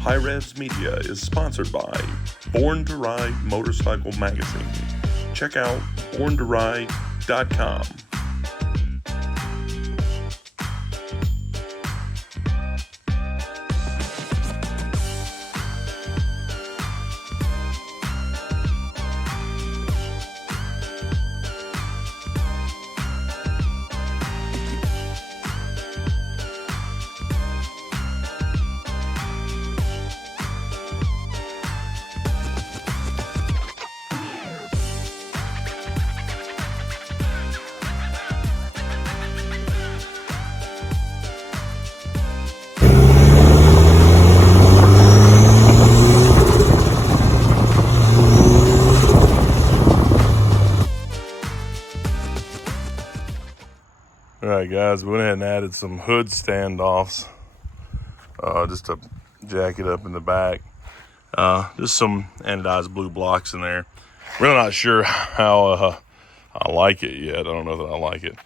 HiRevz Media is sponsored by Born to Ride Motorcycle Magazine. Check out borntoride.com. Alright guys, we went ahead and added some hood standoffs just to jack it up in the back. Just some anodized blue blocks in there. Really not sure how I like it yet. I don't know that I like it.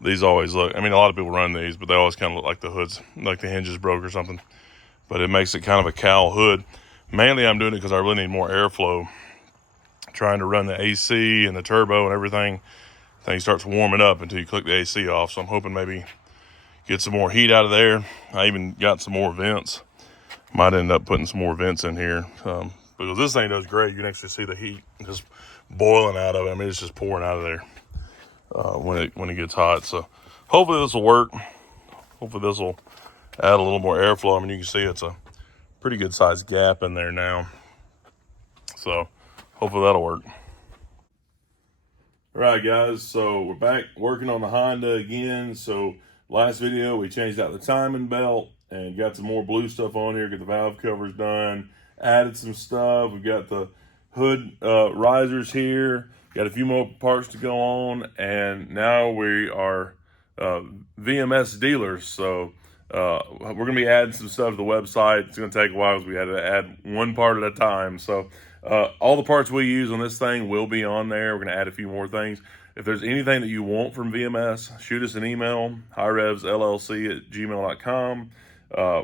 These always look, I mean, a lot of people run these, but they always kind of look like the hoods, like the hinges broke or something. But it makes it kind of a cowl hood. Mainly I'm doing it because I really need more airflow. Trying to run the AC and the turbo and everything. Thing starts warming up until you click the AC off. So I'm hoping maybe get some more heat out of there. I even got some more vents. Might end up putting some more vents in here because this thing does great. You can actually see the heat just boiling out of it. I mean, it's just pouring out of there when it gets hot. So hopefully this will work. Hopefully this will add a little more airflow. I mean, you can see it's a pretty good sized gap in there now. So hopefully that'll work. All right, guys, so we're back working on the Honda again. So last video, we changed out the timing belt and got some more blue stuff on here, get the valve covers done, added some stuff. We've got the hood risers here, got a few more parts to go on, and now we are VMS dealers. So we're going to be adding some stuff to the website. It's going to take a while because we had to add one part at a time. So all the parts we use on this thing will be on there. We're going to add a few more things. If there's anything that you want from VMS, shoot us an email, HiRevzLLC@gmail.com.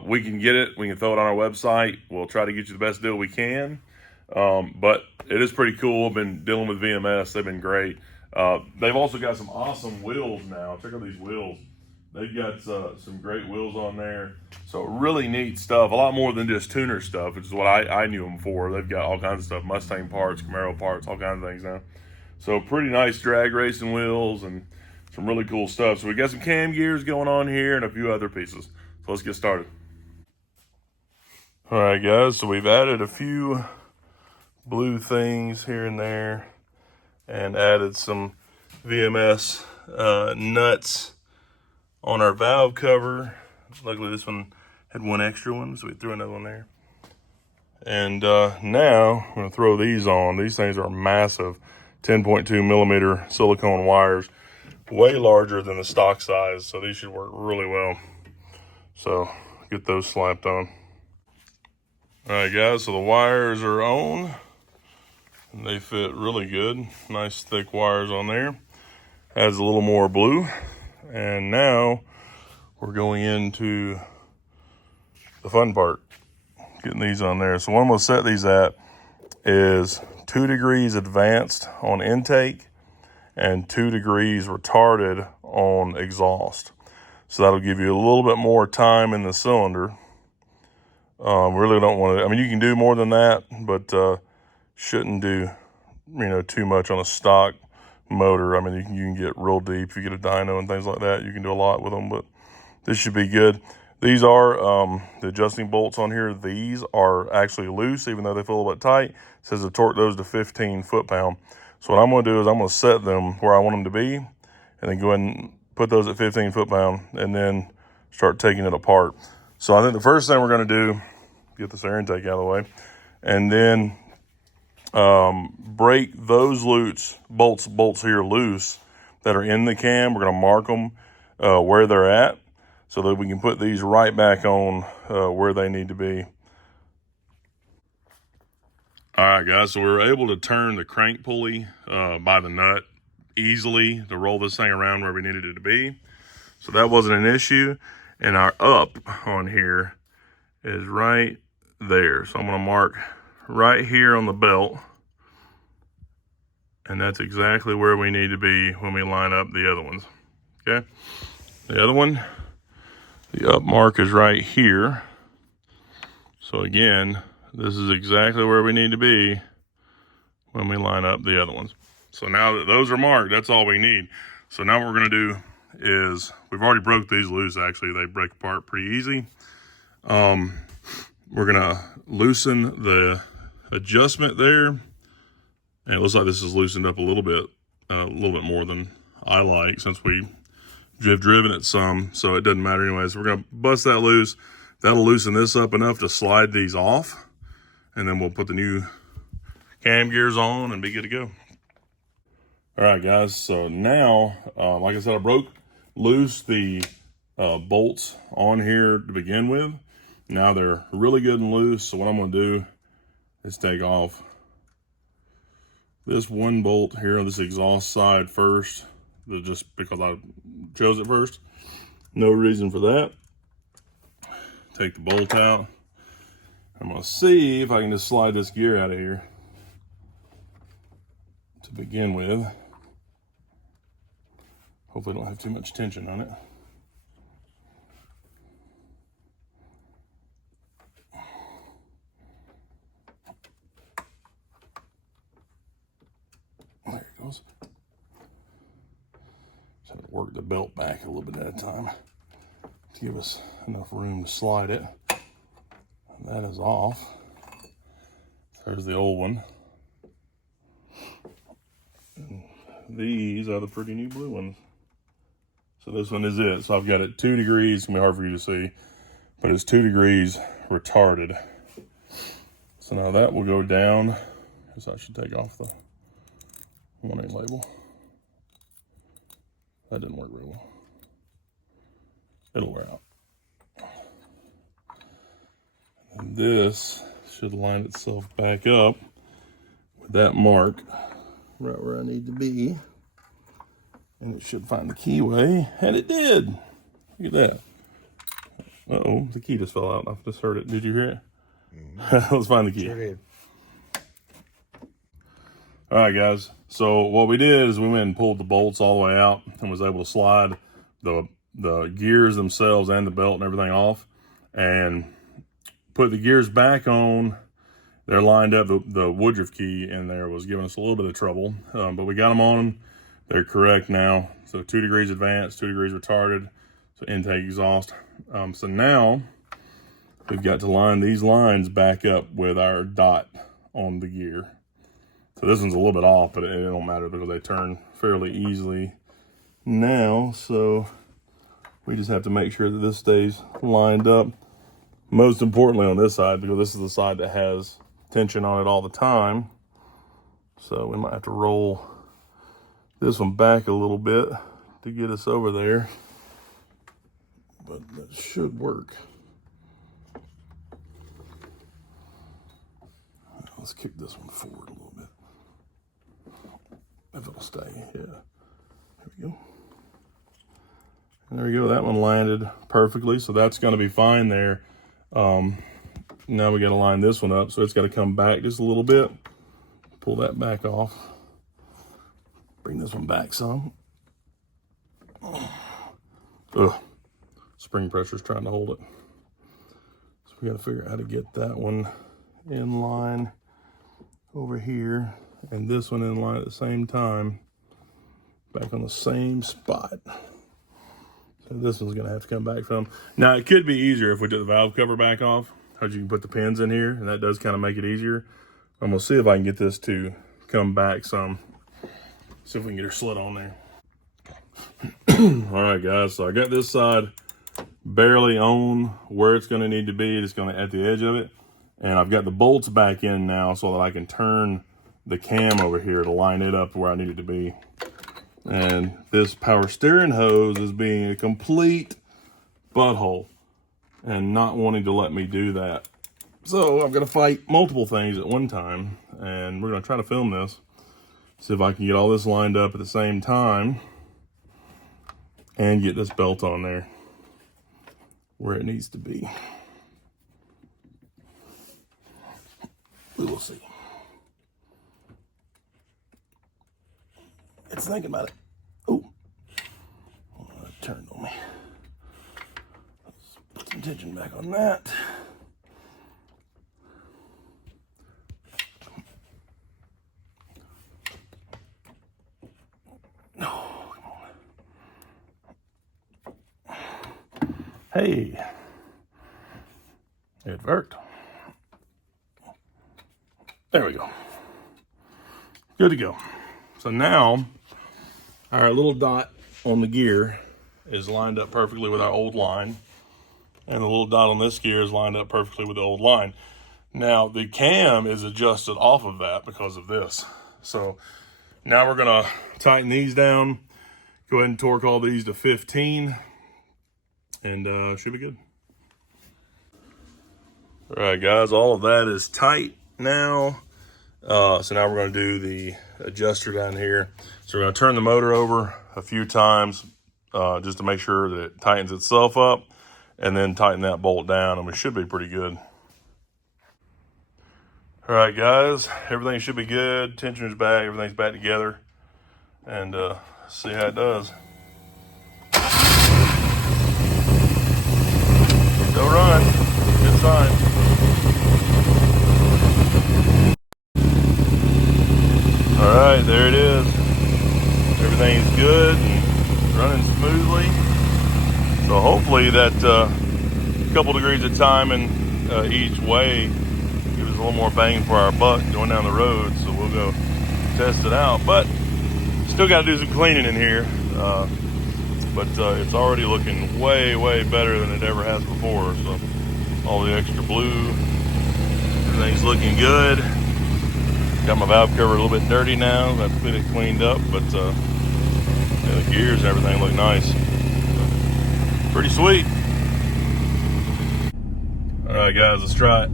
We can get it. We can throw it on our website. We'll try to get you the best deal we can. But it is pretty cool. I've been dealing with VMS. They've been great. They've also got some awesome wheels now. Check out these wheels. They've got some great wheels on there. So really neat stuff. A lot more than just tuner stuff, which is what I knew them for. They've got all kinds of stuff. Mustang parts, Camaro parts, all kinds of things now. So pretty nice drag racing wheels and some really cool stuff. So we got some cam gears going on here and a few other pieces. So let's get started. All right, guys. So we've added a few blue things here and there and added some VMS nuts on our valve cover. Luckily this one had one extra one, so we threw another one there. And now I'm gonna throw these on. These things are massive, 10.2 millimeter silicone wires, way larger than the stock size, so these should work really well. So get those slapped on. All right, guys, so the wires are on. And they fit really good. Nice thick wires on there. Adds a little more blue. And now we're going into the fun part, getting these on there. So what I'm going to set these at is 2 degrees advanced on intake and 2 degrees retarded on exhaust. So that'll give you a little bit more time in the cylinder. Really don't want to, I mean, you can do more than that, but shouldn't do, too much on a stock motor. I mean, you can get real deep. If you get a dyno and things like that, you can do a lot with them, but this should be good. These are the adjusting bolts on here. These are actually loose, even though they feel a little bit tight. It says to torque those to 15 foot-pound. So what I'm going to do is I'm going to set them where I want them to be, and then go ahead and put those at 15 foot-pound, and then start taking it apart. So I think the first thing we're going to do, get this air intake out of the way, and then break those bolts here loose that are in the cam. We're going to mark them where they're at so that we can put these right back on where they need to be. All right, guys, so we were able to turn the crank pulley by the nut easily to roll this thing around where we needed it to be. So that wasn't an issue. And our up on here is right there. So I'm gonna mark right here on the belt, and that's exactly where we need to be when we line up the other ones, okay? The other one, the up mark is right here. So again, this is exactly where we need to be when we line up the other ones. So now that those are marked, that's all we need. So now what we're gonna do is, we've already broke these loose actually, they break apart pretty easy. We're gonna loosen the adjustment there. And it looks like this is loosened up a little bit more than I like, since we have driven it some, so it doesn't matter anyways. We're gonna bust that loose. That'll loosen this up enough to slide these off, and then we'll put the new cam gears on and be good to go. All right, guys, so now, like I said, I broke loose the bolts on here to begin with. Now they're really good and loose, so what I'm gonna do is take off this one bolt here on this exhaust side first, just because I chose it first. No reason for that. Take the bolt out. I'm gonna see if I can just slide this gear out of here to begin with. Hopefully I don't have too much tension on it. There it goes. Just have to work the belt back a little bit at a time to give us enough room to slide it. And that is off. There's the old one. And these are the pretty new blue ones. So this one is it. So I've got it 2 degrees, it's gonna be hard for you to see, but it's 2 degrees retarded. So now that will go down. I guess I should take off the warning label. That didn't work very well. It'll wear out. And this should line itself back up with that mark right where I need to be. And it should find the keyway, and it did. Look at that. Uh-oh, the key just fell out. I just heard it. Did you hear it? Mm-hmm. Let's find the key. Sure did. All right, guys. So what we did is we went and pulled the bolts all the way out and was able to slide the gears themselves and the belt and everything off, and put the gears back on. They're lined up. The Woodruff key in there was giving us a little bit of trouble, but we got them on. They're correct now. So 2 degrees advanced, 2 degrees retarded. So intake, exhaust. So now we've got to line these lines back up with our dot on the gear. So this one's a little bit off, but it don't matter because they turn fairly easily now. So we just have to make sure that this stays lined up. Most importantly on this side, because this is the side that has tension on it all the time. So we might have to roll this one back a little bit to get us over there, but that should work. Let's kick this one forward a little bit. If it'll stay, yeah. There we go. And there we go, that one landed perfectly, so that's gonna be fine there. Now we gotta line this one up, so it's gotta come back just a little bit. Pull that back off. Bring this one back some. Ugh, spring pressure's trying to hold it. So we gotta figure out how to get that one in line over here, and this one in line at the same time, back on the same spot. So this one's gonna have to come back from. Now it could be easier if we took the valve cover back off, because you can put the pins in here, and that does kind of make it easier. I'm gonna see if I can get this to come back some. See if we can get her slid on there. All right, guys, so I got this side barely on where it's gonna need to be. It's gonna at the edge of it. And I've got the bolts back in now so that I can turn the cam over here to line it up where I need it to be. And this power steering hose is being a complete butthole and not wanting to let me do that. So I'm gonna fight multiple things at one time, and we're gonna try to film this. See if I can get all this lined up at the same time and get this belt on there where it needs to be. We will see. It's thinking about it. Oh, it turned on me. Let's put some tension back on that. No, come on. Hey, it worked. There we go. Good to go. So now our little dot on the gear is lined up perfectly with our old line. And the little dot on this gear is lined up perfectly with the old line. Now the cam is adjusted off of that because of this. So now we're gonna tighten these down, go ahead and torque all these to 15, and should be good. All right, guys, all of that is tight now. So now we're going to do the adjuster down here. So we're going to turn the motor over a few times just to make sure that it tightens itself up, and then tighten that bolt down, and we should be pretty good. All right, guys, everything should be good. Tensioner's back, everything's back together, and see how it does. Don't run. Good sign. All right, there it is. Everything's good and running smoothly. So hopefully that couple degrees of timing each way gives us a little more bang for our buck going down the road. So we'll go test it out. But still got to do some cleaning in here. But it's already looking way, way better than it ever has before. So all the extra blue, everything's looking good. Got my valve cover a little bit dirty now. Got to get it cleaned up, but yeah, the gears and everything look nice. Pretty sweet. All right, guys, let's try it.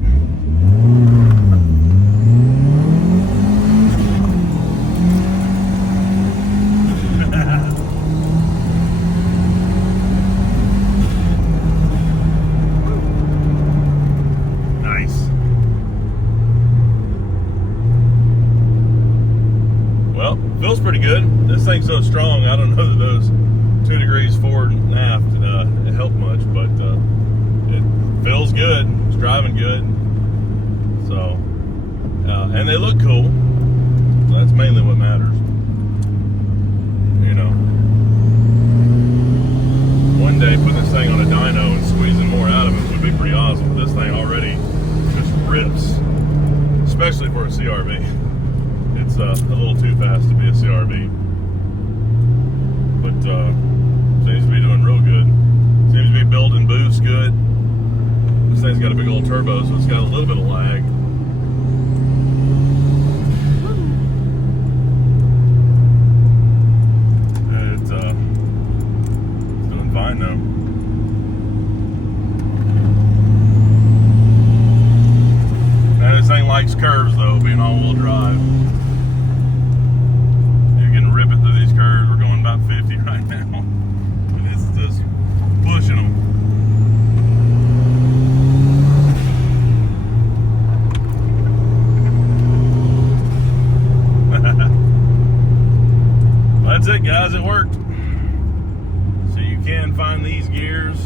Feels pretty good. This thing's so strong, I don't know that those 2 degrees forward and aft it helped much, but it feels good. It's driving good. So, and they look cool. So that's mainly what matters. You know, one day putting this thing on a dyno and squeezing more out of it would be pretty awesome. This thing already just rips, especially for a CR-V. It's a little too fast to be a CR-V, but seems to be doing real good. Seems to be building boost good. This thing's got a big old turbo, so it's got a little bit of lag. And it's doing fine now. Now this thing likes curves though, being all-wheel drive. Ripping through these curves. We're going about 50 right now, and it's just pushing them. That's it, guys. It worked. So you can find these gears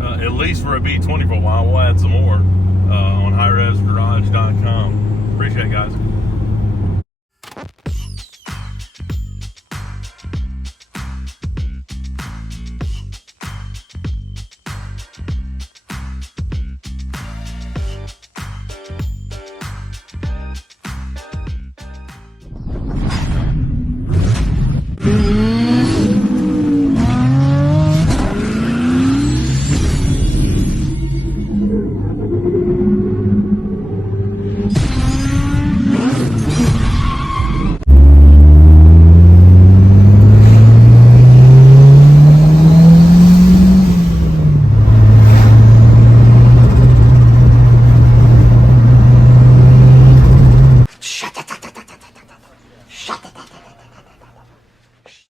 at least for a B20 for a while. We'll add some more on HiRevzGarage.com. Appreciate it, guys.